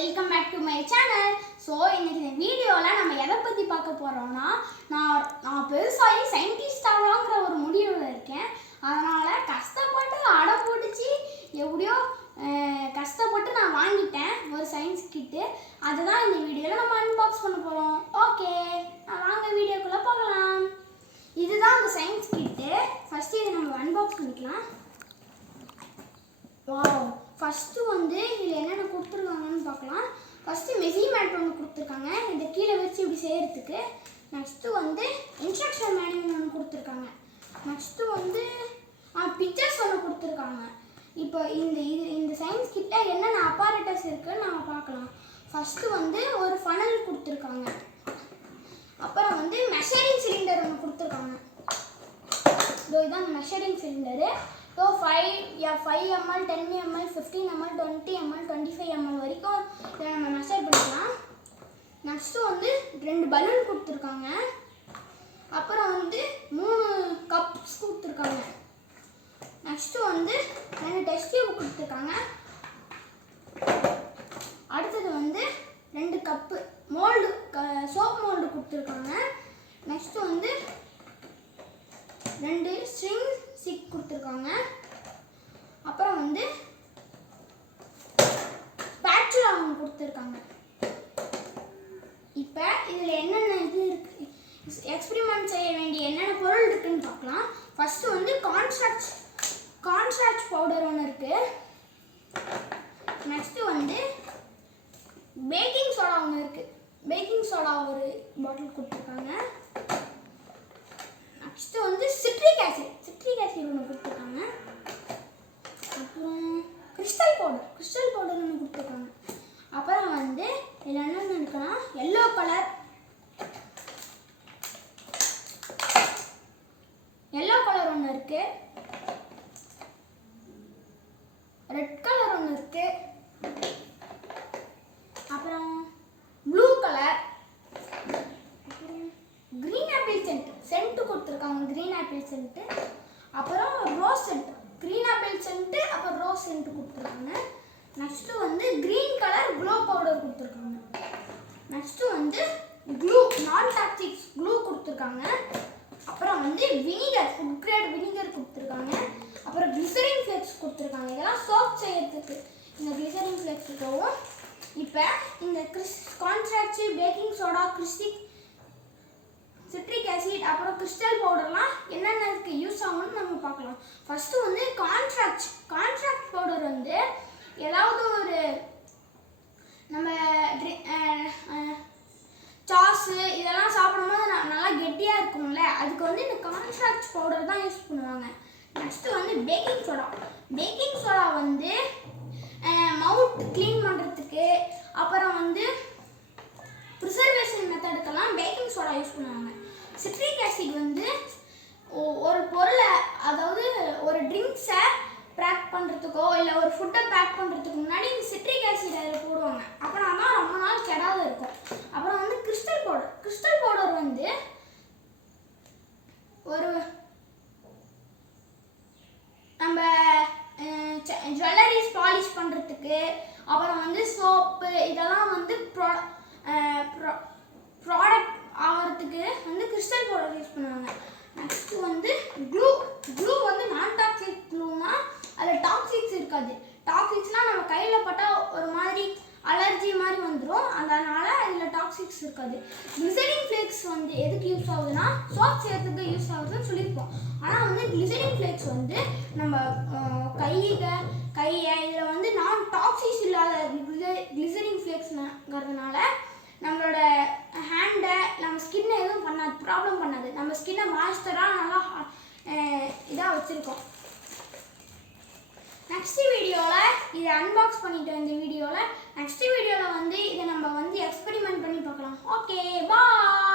Welcome back to my channel. So இன்னைக்கு இந்த வீடியோவில் நம்ம எதை பற்றி பார்க்க போகிறோம்னா, நான் பெருசாகி சயின்டிஸ்ட் ஆகலாங்கிற ஒரு முடிவில் இருக்கேன். அதனால் கஷ்டப்பட்டு அடம் போட்டுச்சு எப்படியோ கஷ்டப்பட்டு நான் வாங்கிட்டேன் ஒரு சயின்ஸ் கிட்டு. அதுதான் இந்த வீடியோவில் நம்ம அன்பாக்ஸ் பண்ண போகிறோம். ஓகே, வாங்க வீடியோக்குள்ளே போகலாம். இதுதான் அந்த சயின்ஸ் கிட்டு. ஃபஸ்ட்டு இதை நம்ம அன்பாக்ஸ் பண்ணிக்கலாம். வாவ், ஃபஸ்ட்டு வந்து இதில் என்னென்ன கொடுத்துருக்காங்கன்னு பார்க்கலாம். ஃபஸ்ட்டு மெஷர்மெண்ட் ஒன்று கொடுத்துருக்காங்க, இதை கீழே வச்சு இப்படி செய்கிறதுக்கு. நெக்ஸ்ட்டு வந்து இன்ஸ்ட்ரக்ஷன் மேனுவல் ஒன்று கொடுத்துருக்காங்க. நெக்ஸ்ட்டு வந்து பிக்சர்ஸ் ஒன்று கொடுத்துருக்காங்க. இப்போ இந்த சயின்ஸ் கிட்ட என்னென்ன அப்பாரட்டஸ் இருக்குன்னு நம்ம பார்க்கலாம். ஃபஸ்ட்டு வந்து ஒரு ஃபனல் கொடுத்துருக்காங்க. அப்புறம் வந்து மெஷரிங் சிலிண்டர் ஒன்று கொடுத்துருக்காங்க. இதுதான் measuring cylinder. So 5 ml 10 ml 15 ml 20 ml 25 ml வரைக்கும் இதை நம்ம மெஷர் பண்ணிக்கலாம். நெக்ஸ்ட்டு வந்து 2 பலூன் கொடுத்துருக்காங்க. அப்புறம் வந்து 3 கப்ஸ் கொடுத்துருக்காங்க. நெக்ஸ்ட்டு வந்து 2 டெஸ்ட் டியூப் கொடுத்துருக்காங்க. அடுத்தது வந்து 2 கப்பு மோல்டு சோப் மோல்டு கொடுத்துருக்காங்க. நெக்ஸ்ட்டு வந்து 2 ஸ்ட்ரிங் ஸ்டிக் கொடுத்துருக்காங்க. அப்புறம் வந்து ஸ்பேச்சுலா ஒன்று கொடுத்துருக்காங்க. இப்போ இதில் என்னென்ன இது இருக்குது, எக்ஸ்பெரிமெண்ட் செய்ய வேண்டிய என்னென்ன பொருள் இருக்குதுன்னு பார்க்கலாம். ஃபஸ்ட்டு வந்து கார்ன்ஸ்டார்ச் பவுடர் ஒன்று இருக்குது. நெக்ஸ்ட்டு வந்து பேக்கிங் சோடா ஒன்று இருக்குது. பேக்கிங் சோடா ஒரு பாட்டில் கொடுத்துருக்காங்க. நெக்ஸ்ட்டு வந்து சிட்ரிக் ஆசிட் ஒன்று கொடுத்துருக்காங்க. அப்புறம் கிறிஸ்டல் பவுடர் ஒன்று கொடுத்துருக்காங்க. அப்புறம் வந்து இதில் என்னென்ன இருக்குன்னா எல்லோ கலர் ஒன்று இருக்குது, ரெட் கலர் ஒன்று இருக்குது, அப்புறம் ப்ளூ கலர், அப்புறம் க்ரீன் ஆப்பிள் சென்ட்டு கொடுத்துருக்காங்க. க்ரீன் ஆப்பிள் சென்ட்டு, அப்புறம் rose scent, green apple scent, அப்புறம் ரோஸ் சென்ட்டு கொடுத்துருக்காங்க. நெக்ஸ்ட்டு வந்து க்ரீன் கலர் க்ளோ பவுடர் கொடுத்துருக்காங்க. நெக்ஸ்ட்டு வந்து க்ளூ, நான் டாக்ஸிக் க்ளூ கொடுத்துருக்காங்க. அப்புறம் வந்து வினிகர், ஃபுட் கிரேட் வினிகர் கொடுத்துருக்காங்க. அப்புறம் கிளிசரின் ஃப்ளேக்ஸ் கொடுத்துருக்காங்க. இதெல்லாம் சோப் செய்யறதுக்கு இந்த கிளிசரின் ஃப்ளேக்ஸ் இருக்கவும். இப்போ இந்த cornstarch, baking soda, citric acid, அப்புறம் கிறிஸ்டல் பவுடர்லாம் என்னென்னக்கு யூஸ் ஆகும்னு நம்ம பார்க்கலாம். ஃபஸ்ட்டு வந்து கார்ன்ஸ்டார்ச் பவுடர் வந்து ஏதாவது ஒரு நம்ம சாஸு இதெல்லாம் சாப்பிடும்போது நல்லா கெட்டியாக இருக்கும்ல, அதுக்கு வந்து இந்த கார்ன்ஸ்டார்ச் பவுடர் தான் யூஸ் பண்ணுவாங்க. நெக்ஸ்ட்டு வந்து பேக்கிங் சோடா வந்து மவுத் க்ளீன் பண்ணுறதுக்கு, அப்புறம் வந்து ப்ரிசர்வேஷன் மெத்தடுக்கெல்லாம் பேக்கிங் சோடா யூஸ் பண்ணுவாங்க. சிட்ரிக் ஆசிட் வந்து ஒரு பொருளை, அதாவது ஒரு ட்ரிங்க்ஸை பேக் பண்ணுறதுக்கோ இல்லை ஒரு ஃபுட்டை பேக் பண்ணுறதுக்கு முன்னாடி இந்த சிட்ரிக் ஆசிட் அதில் போடுவாங்க. அப்புறம் தான் ரொம்ப நாள் கெடாத இருக்கும். அப்புறம் வந்து கிறிஸ்டல் பவுடர் வந்து ஒரு நம்ம ஜுவல்லரிஸ் பாலிஷ் பண்ணுறதுக்கு, அப்புறம் வந்து சோப்பு இதெல்லாம் வந்து ப்ராடக்ட் ஆகிறதுக்கு வந்து கிறிஸ்டல் பவுடர் யூஸ் பண்ணுவாங்க. நெக்ஸ்ட்டு வந்து க்ளூ வந்து நான் டாக்ஸிக் க்ளூனா அதில் டாக்ஸிக்ஸ் இருக்காது. டாக்ஸிக்ஸ்னால் நம்ம கையில் பட்டால் ஒரு மாதிரி அலர்ஜி மாதிரி வந்துடும், அதனால் அதில் டாக்ஸிக்ஸ் இருக்காது. கிளிசரின் ஃப்ளேக்ஸ் வந்து எதுக்கு யூஸ் ஆகுதுன்னா சோப் செய்யறதுக்கு யூஸ் ஆகுதுன்னு சொல்லியிருப்போம். ஆனால் வந்து கிளிசரின் ஃப்ளேக்ஸ் வந்து நம்ம கையை இதில் வந்து நான் டாக்ஸிக்ஸ் இல்லாத கிளிசரின் ஃப்ளேக்ஸ்ங்கிறதுனால நம்மளோட ஹேண்டை, நம்ம ஸ்கின்னை எதுவும் ப்ராப்ளம் பண்ணாது. நம்ம ஸ்கின்னை மாய்ஸ்சராக நல்லா இதாக வச்சுருக்கோம். நெக்ஸ்ட் வீடியோவில் இதை அன்பாக்ஸ் பண்ணிட்டோம். இந்த வீடியோவில் நெக்ஸ்ட் வீடியோவில் வந்து இதை நம்ம வந்து எக்ஸ்பெரிமெண்ட் பண்ணி பார்க்கலாம். ஓகே, பாய்.